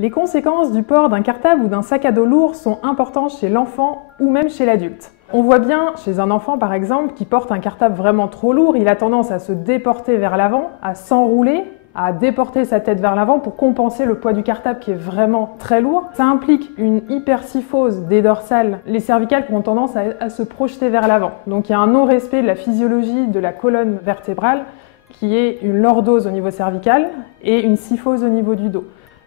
Les conséquences du port d'un cartable ou d'un sac à dos lourd sont importantes chez l'enfant ou même chez l'adulte. On voit bien chez un enfant par exemple qui porte un cartable vraiment trop lourd, il a tendance à se déporter vers l'avant, à s'enrouler, à déporter sa tête vers l'avant pour compenser le poids du cartable qui est vraiment très lourd. Ça implique une hypersyphose des dorsales, les cervicales qui ont tendance à se projeter vers l'avant. Donc il y a un non-respect de la physiologie de la colonne vertébrale qui est une lordose au niveau cervical et une syphose au niveau du dos.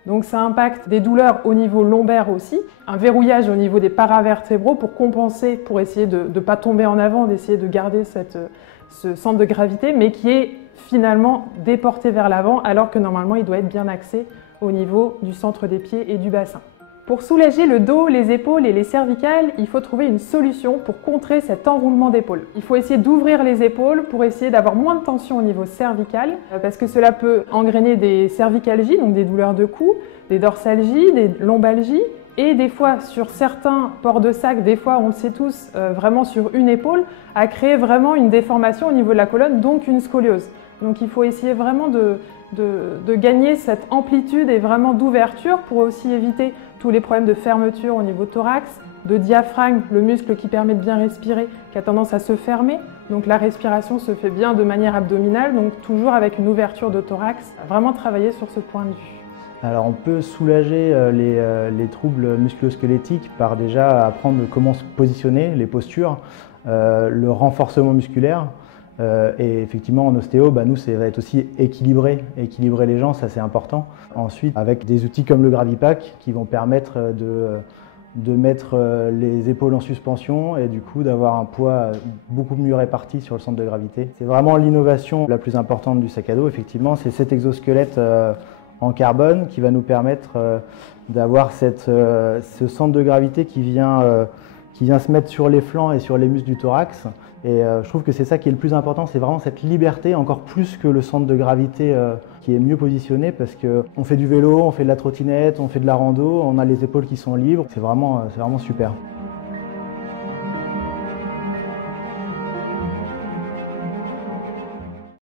Donc ça impacte des douleurs au niveau lombaire aussi, un verrouillage au niveau des paravertébraux pour compenser, pour essayer de ne pas tomber en avant, d'essayer de garder ce centre de gravité, mais qui est finalement déporté vers l'avant alors que normalement il doit être bien axé au niveau du centre des pieds et du bassin. Pour soulager le dos, les épaules et les cervicales, il faut trouver une solution pour contrer cet enroulement d'épaules. Il faut essayer d'ouvrir les épaules pour essayer d'avoir moins de tension au niveau cervical parce que cela peut engrainer des cervicalgies, donc des douleurs de cou, des dorsalgies, des lombalgies et des fois sur certains ports de sac, des fois on le sait tous, vraiment sur une épaule, à créer vraiment une déformation au niveau de la colonne, donc une scoliose. Donc il faut essayer vraiment de gagner cette amplitude et vraiment d'ouverture pour aussi éviter tous les problèmes de fermeture au niveau thorax, de diaphragme, le muscle qui permet de bien respirer, qui a tendance à se fermer. Donc la respiration se fait bien de manière abdominale, donc toujours avec une ouverture de thorax. Vraiment travailler sur ce point de vue. Alors on peut soulager les troubles musculo-squelettiques par déjà apprendre comment se positionner, les postures, le renforcement musculaire. Et effectivement en ostéo, nous ça va être aussi équilibrer les gens, ça c'est important. Ensuite avec des outils comme le Gravipack qui vont permettre de mettre les épaules en suspension et du coup d'avoir un poids beaucoup mieux réparti sur le centre de gravité. C'est vraiment l'innovation la plus importante du sac à dos, effectivement, c'est cet exosquelette en carbone qui va nous permettre d'avoir ce centre de gravité qui vient se mettre sur les flancs et sur les muscles du thorax. Et je trouve que c'est ça qui est le plus important, c'est vraiment cette liberté, encore plus que le centre de gravité qui est mieux positionné parce qu'on fait du vélo, on fait de la trottinette, on fait de la rando, on a les épaules qui sont libres, c'est vraiment super.